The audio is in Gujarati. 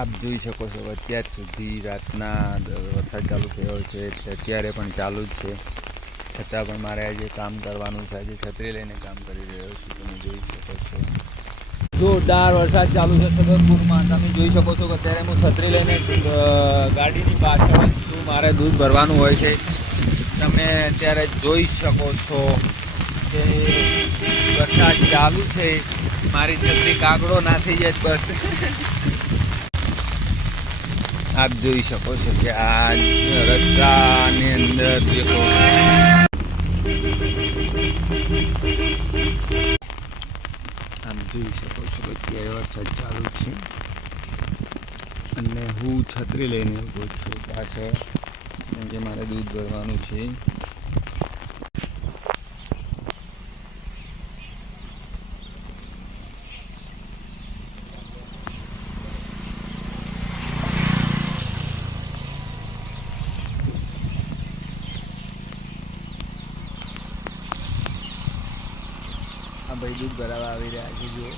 આપ જોઈ શકો છો અત્યાર સુધી રાતના વરસાદ ચાલુ થયો છે અત્યારે પણ ચાલુ જ છે, છતાં પણ મારે આજે કામ કરવાનું છે. આજે છત્રી લઈને કામ કરી રહ્યો છું, તમે જોઈ શકો છો. જોરદાર વરસાદ ચાલુ છે સદરપુરમાં. તમે જોઈ શકો છો કે અત્યારે હું છત્રી લઈને ગાડીની પાછળ જ છું. મારે દૂધ ભરવાનું હોય છે. તમે અત્યારે જોઈ શકો છો કે વરસાદ ચાલુ છે. મારી છત્રી કાગડો ના થઈ જાય બસ. આપ જોઈ શકો છો કે આ રસ્તાની અંદર દેખો આપ જોઈ શકો છો કે અત્યારે વરસાદ ચાલુ છે અને હું છત્રી લઈને ઊભો છું પાછળ, કેમ કે મારે દૂધ ભરવાનું છે. આ ભાઈ દૂધ ભરાવા આવી રહ્યા છે. જો